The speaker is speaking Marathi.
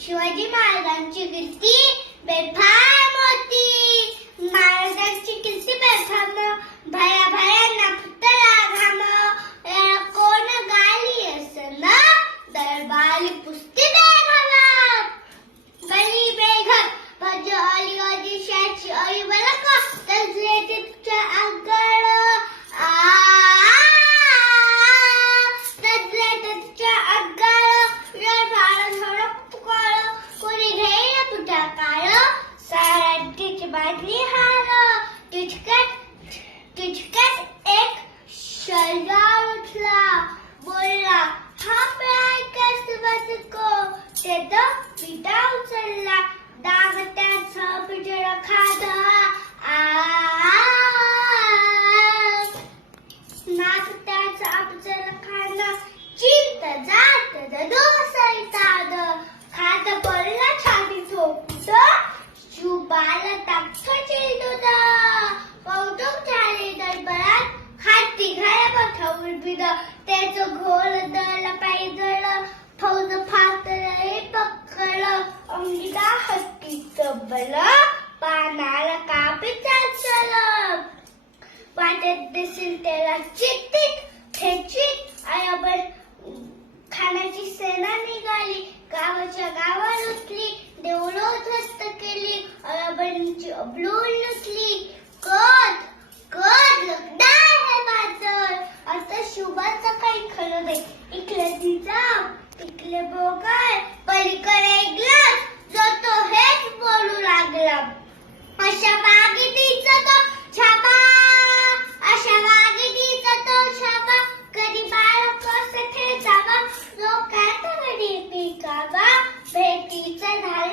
शिवाजी महाराजांची कीर्ती बेफाम होती. महाराजांची कीर्ती बेफाम, भया भयांना फुटला घाम. कोण गाली असन दरबारी पुस्ती बेघाम. बली बेघर भज अली अदिशाची आई बलका तजले तिच्या आगळ. तजले तिच्या आगळ रळफाळ झळक काळ. कोणी घेईना तुझ्या काळ सारंगीची बाजली हार. तिचक्यात एक शलगार उठला, बोलला हा ऐकायचं बसको. त्याचा पिता उचलला, डाग त्याचा पिठळ खादा. नाक त्याचा अफजल खाना, चिंत जात दोसैताद. खात पडला छाती ठोकून, शुबाला टाकतो दूध. कौतुक झाले दरबारात, हाती घाया पठावर बिद. त्याचं घोल दळलं पायदळ, फौज फातलं पक्कळ. अंगीला हत्ती तब्बल, पानाला कापी चालचल. वाटेत दिसेल त्याला चित्तीत खेचीत आयाबन खानाची सेना निघाली. गावाच्या गावात लुटली, देवळं उद्ध्वस्त केली. आयाबाईंची अबलून लुटली. कद लगदार हे बाजार. आता शुभाचं काही खरं नाही. इकडे तिचा तिकडे बोकाळ, पलीकडे ऐकला जो तो हेच बोलू लागला. अशा वागितीचा तो छापा, अशा वागितीचा तो छापा. कधी बाळ कसं खेळावा, लोकांत घडी पिकावा. भेटीचं झालं